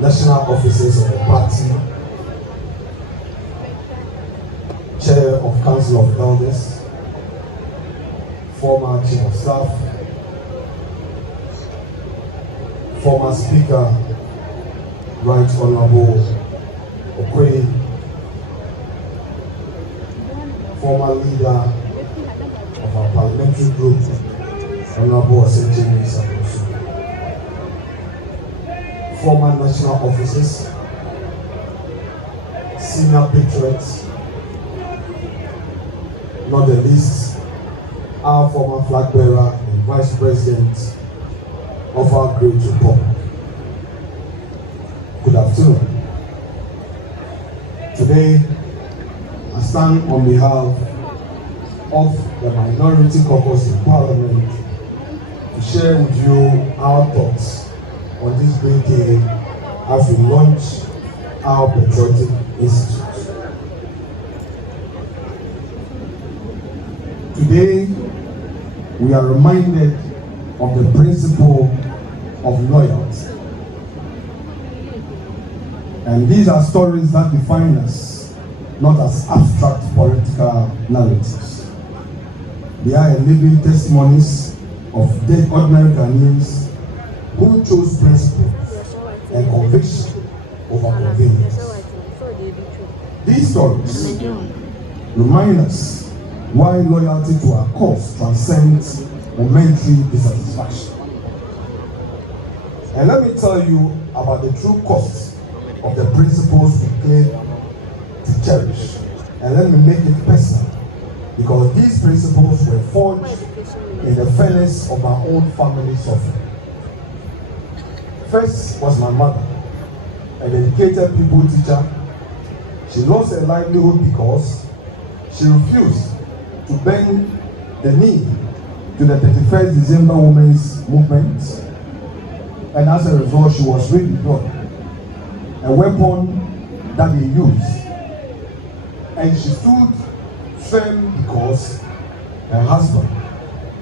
national officers of the party, Chair of Council of Elders, former Chief of Staff, former Speaker, Right Honorable Okoye, former leader of our parliamentary group, Honorable Afenyo, former national officers, senior patriots, not the least, our former flag bearer and vice president of our great republic. Good afternoon. Today, I stand on behalf of the minority caucus in Parliament to share with you our thoughts on this great day as we launch our Patriotic Institute. Today, we are reminded of the principle of loyalty. And these are stories that define us, not as abstract political narratives. They are living testimonies of dead ordinary Ghanaians who chose principles and conviction over convenience. These stories remind us why loyalty to our cause transcends momentary dissatisfaction. And let me tell you about the true cost of the principles we claim to cherish. And let me make it personal, because these principles were forged in the furnace of my own family suffering. First was my mother, a dedicated people teacher. She lost her livelihood because she refused to bend the knee to the 31st December Women's Movement, and as a result, she was redeployed, a weapon that they used, and she stood firm because her husband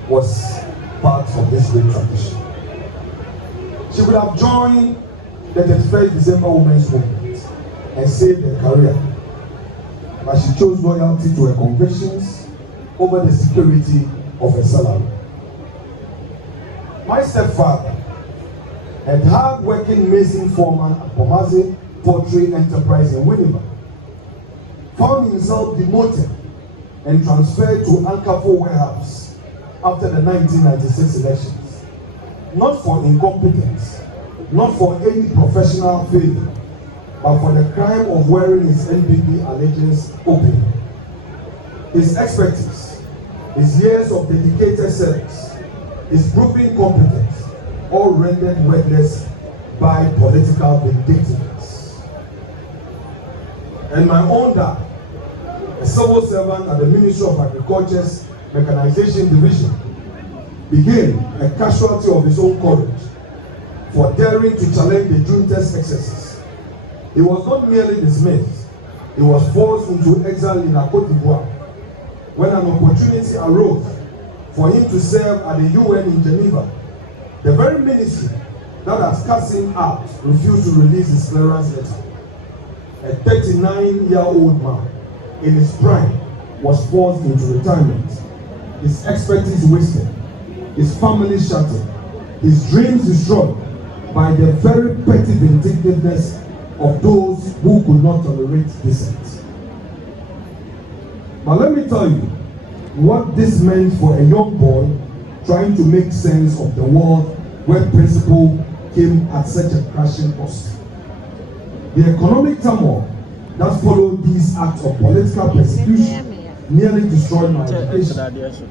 was part of this great tradition. She would have joined the 31st December Women's Movement and saved her career, but she chose loyalty to her convictions over the security of her salary. My stepfather, a hard-working mason foreman at Pomazi Pottery Enterprise in Winneba, found himself demoted and transferred to Ankafo Warehouse after the 1996 elections. Not for incompetence, not for any professional failure, but for the crime of wearing his NPP allegiance openly. His expertise, his years of dedicated service, his proven competence, all rendered worthless by political vindictiveness. And my own dad, a civil servant at the Ministry of Agriculture's Mechanization Division, became a casualty of his own courage for daring to challenge the junta's excesses. He was not merely dismissed, he was forced into exile in Côte d'Ivoire when an opportunity arose for him to serve at the UN in Geneva. The very ministry that has cast him out refused to release his clearance letter. A 39-year-old man in his prime was forced into retirement, his expertise wasted, his family shattered, his dreams destroyed by the very petty vindictiveness of those who could not tolerate dissent. But let me tell you what this meant for a young boy trying to make sense of the world where principle came at such a crashing cost. The economic turmoil that followed these acts of political persecution nearly destroyed my education.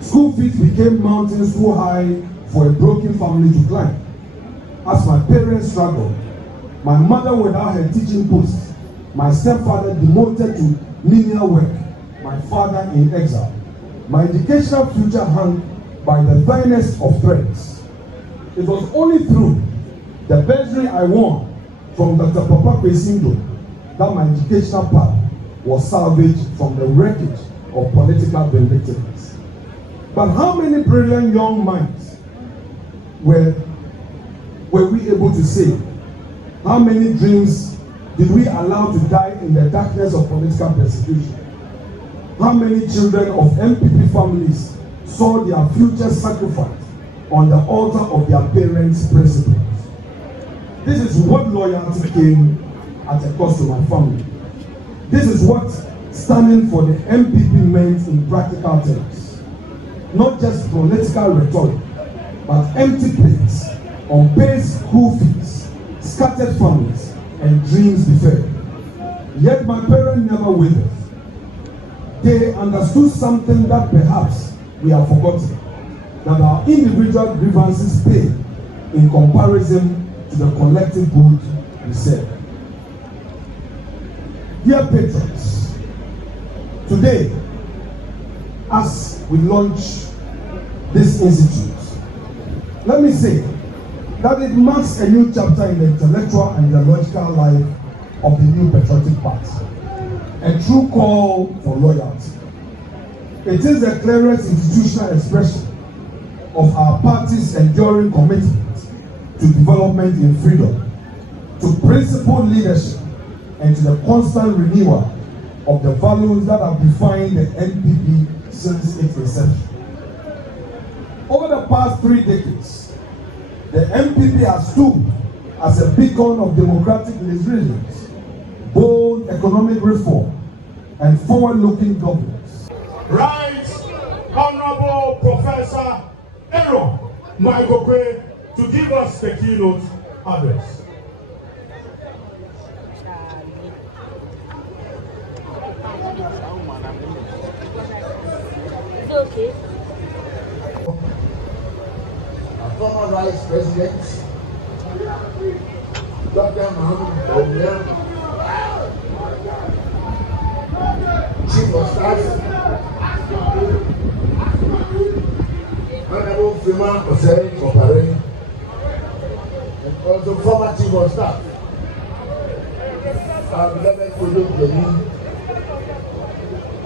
School fees became mountains too high for a broken family to climb. As my parents struggled, my mother without her teaching post, my stepfather demoted to menial work, my father in exile. My educational future hung by the finest of threads. It was only through the bursary I won from Dr. Papa Kwesindo that my educational path was salvaged from the wreckage of political vindictiveness. But how many brilliant young minds were we able to save How many dreams did we allow to die in the darkness of political persecution? How many children of NPP families saw their future sacrificed on the altar of their parents' principles? This is what loyalty came at a cost to my family. This is what standing for the NPP meant in practical terms. Not just political rhetoric, but empty plates, unpaid school fees, scattered families, and dreams deferred. Yet my parents never wavered. They understood something that perhaps we have forgotten, that our individual grievances pay in comparison to the collective good we serve. Dear patrons, today, as we launch this institute, let me say that it marks a new chapter in the intellectual and ideological life of the new patriotic party, a true call for loyalty. It is the clearest institutional expression of our party's enduring commitment to development in freedom, to principled leadership, and to the constant renewal of the values that have defined the NPP since its inception. Over the past 3 decades, the NPP has stood as a beacon of democratic resilience, bold economic reform, and forward-looking governance. Right, Honorable Professor Aaron Maigokwe to give us the keynote address. It's okay. Our former Vice President, Dr. Mohammed Bawumia, Chief of Staff, Honorable Freeman Osei Kopare, and also former Chief of Staff, our beloved Kojo Jeni,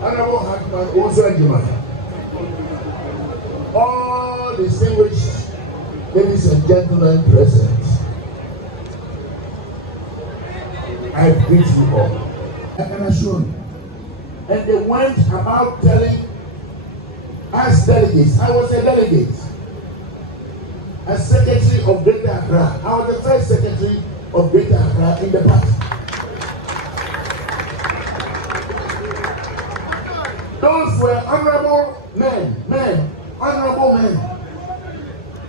Honorable Hackman Oso Ejima, all distinguished ladies and gentlemen present, I greet you all. I can assure you. And they went about telling us delegates. I was a delegate, as Secretary of Greater Accra. I was the first Secretary of Greater Accra in the party. Those were honorable men, honorable men.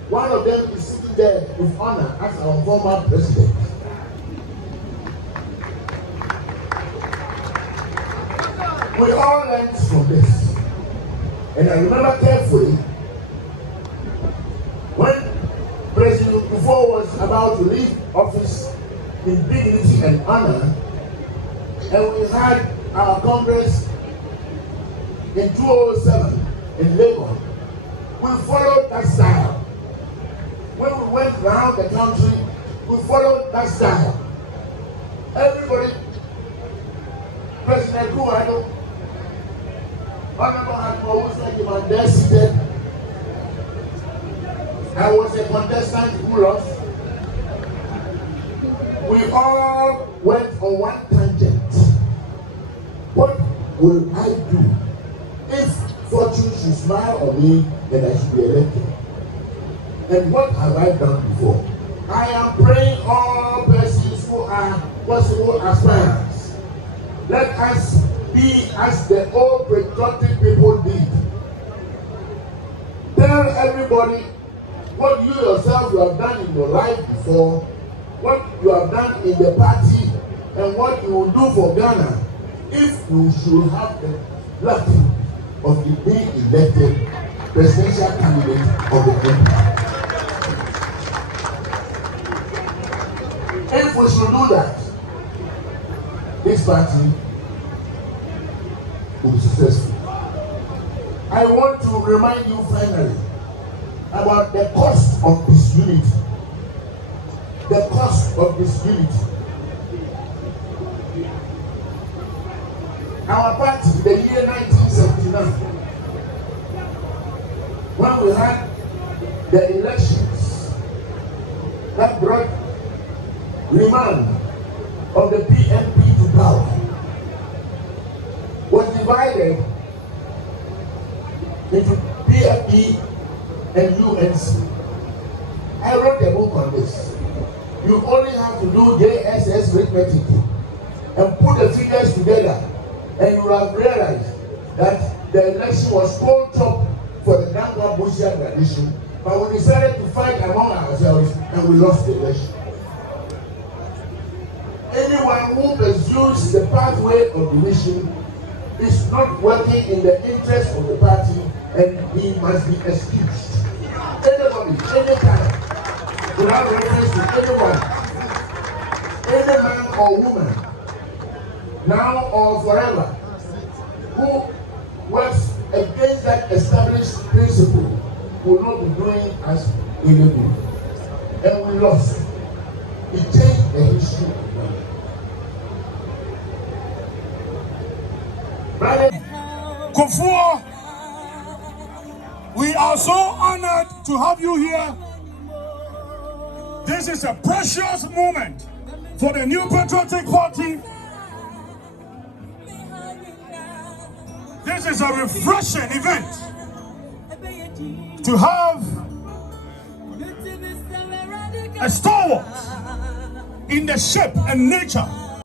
One of them is sitting there with honor as our former president. We all learned from this. And I remember carefully when President Kufuor was about to leave office in dignity and honor, and we had our Congress in 2007 in Lagos, we followed that style. When we went around the country, we followed that style. Everybody, President Kufuor, Honorable Hackman, there seated. I was a contestant who lost. We all went on one tangent. What will I do if fortune should smile on me and I should be elected? And what have I done before? I am praying all persons who are possible aspirants. Let us be as the old patriotic people did. Tell everybody what you yourself you have done in your life before, what you have done in the party, and what you will do for Ghana if you should have the luck of being elected presidential candidate of the country. If we should do that, this party will be successful. I want to remind you finally about the cost of disunity. The cost of disunity. Our party, the year 1979, when we had the elections that brought remand of the PNP to power was divided into PFP and UNC. I wrote a book on this. You only have to do JSS arithmetic and put the figures together, and you will have realized that the election was cold chop for the Dangwa Bushia tradition, but we decided to fight among ourselves and we lost the election. Anyone who pursues the pathway of division is not working in the interest of the party, and he must be excused. Anybody, anytime, without reference to anyone, any man or woman, now or forever, who works against that established principle will not be doing us any good. And we lost. It changed the history. Kufuor, we are so honored to have you here. This is a precious moment for the New Patriotic Party. This is a refreshing event to have a stalwart in the shape and nature